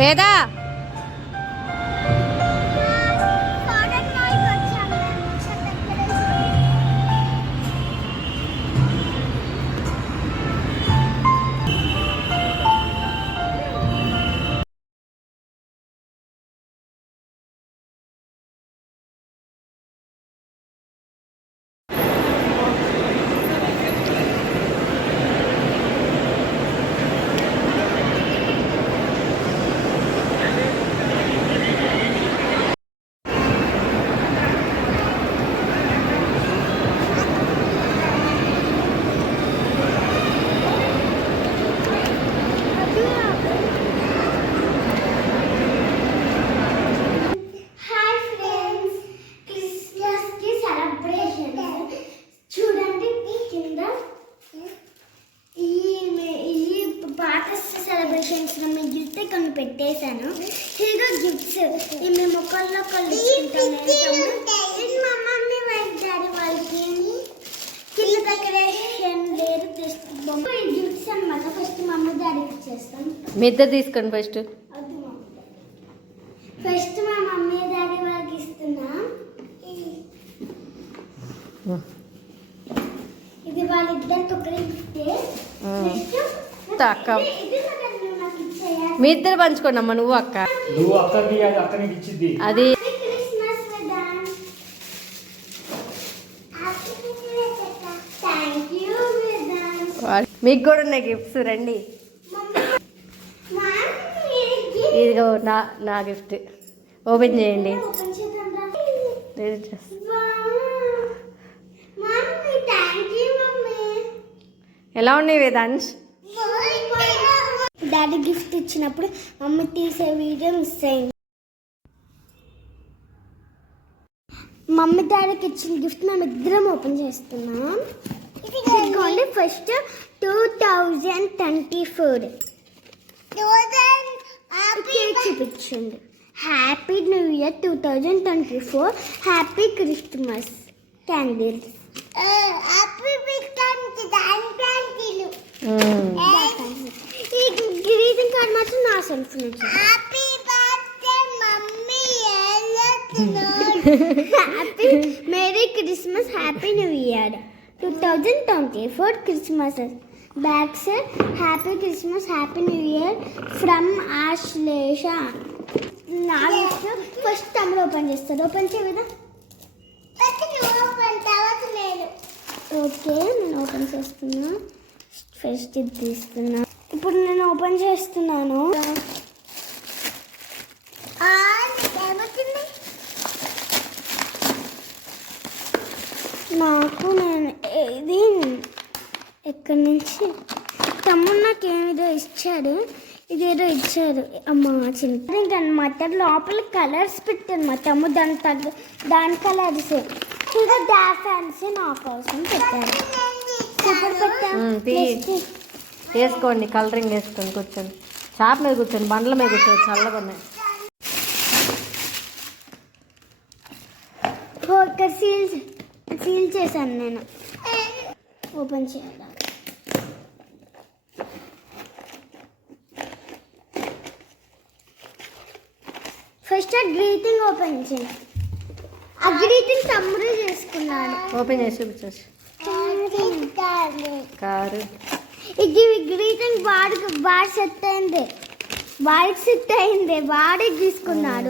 别的。సెలబ్రేషన్స్ మిగిలితే కొన్ని పెట్టేశాను ఇదిగో గిఫ్ట్స్ ఇవి మేము ఒకళ్ళు ఒకళ్ళు ఇది మా మమ్మీ వాళ్ళ డాడీ వాళ్ళకి కింద డెకరేషన్ లేదు జస్ట్ బొమ్మ. ఈ గిఫ్ట్స్ అన్నమాట. ఫస్ట్ మా అమ్మ డాడీకి ఇచ్చేస్తాం. మీ ఇద్దరు తీసుకోండి ఫస్ట్. ఫస్ట్ మా మమ్మీ డాడీ వాళ్ళకి ఇస్తున్నా. ఇది వాళ్ళిద్దరికి ఒకరి గిఫ్ట్ తక్క. ఇది నాకు నాకు ఇచ్చేయాలి మీ ఇద్దరు పంచుకోండి అమ్మ నువ్వు అక్క. నువ్వు అక్కకి ఇచ్చింది అది. మీకు కూడా ఉన్నాయి గిఫ్ట్స్ రండి. మమ్మీ ఇదిగో నా నా గిఫ్ట్ ఓపెన్ చేయండి. ఎలా ఉన్నాయి వేదాంశ్? డాడీ గిఫ్ట్ ఇచ్చినప్పుడు మమ్మీ తీసే వీడియో మిస్ అయింది. మమ్మీ డాడీకి ఇచ్చిన గిఫ్ట్ మేము ఇద్దరం ఓపెన్ చేస్తున్నాం. ఇదిగోండి first two thousand twenty four చూపించండి. Happy new year two thousand twenty four happy Christmas candles happy hmm. ఈ గ్రీటింగ్ కార్డ్ మాత్రం నా సెల్ఫ్ నుంచి. Happy birthday mummy. Happy merry Christmas happy new year two thousand twenty four Christmas back side happy Christmas happy new year from Ashlesha నా first తమ్ముడు open చేస్తాడు. Open చేయ కదా okay నేను. ఓపెన్ చేస్తున్నా. ఫస్ట్ ఇది తీస్తున్నా. ఇప్పుడు నేను ఓపెన్ చేస్తున్నాను. నాకు నేను ఇది ఎక్కడి నుంచి? తమ్ముడు నాకు ఏమిదో ఇచ్చాడు. ఇదేదో ఇచ్చాడు. అమ్మ చిన్న ఇంకా అనమాట లోపల కలర్స్ పెట్టాను. మా తమ్ముడు దాని తగ్గ దాని కలర్స్ ఇంకా డా ఫ్యాన్స్ నా కోసం పెట్టాడు సూపర్ పెట్టా మ్మ్, తీ. Next. వేసుకోండి కలరింగ్ వేసుకోండి కూర్చోండి. షాప్ మీద కూర్చోండి బండ్ల మీద కూర్చోండి చల్లగా ఉన్నాయి. సీల్ సీల్ చేశాను నేను. ఓపెన్ చేయాలి? ఫస్ట్ ఆ గ్రీటింగ్ ఓపెన్ చేయండి ఆ గ్రీటింగ్ తమ్ముడు చేసుకున్నాడు ఓపెన్ చేసి కారు ఇది గ్రీటింగ్ వాడికి వాడు సెట్ అయింది. వాడికి సెట్ అయింది. వాడే తీసుకున్నాడు.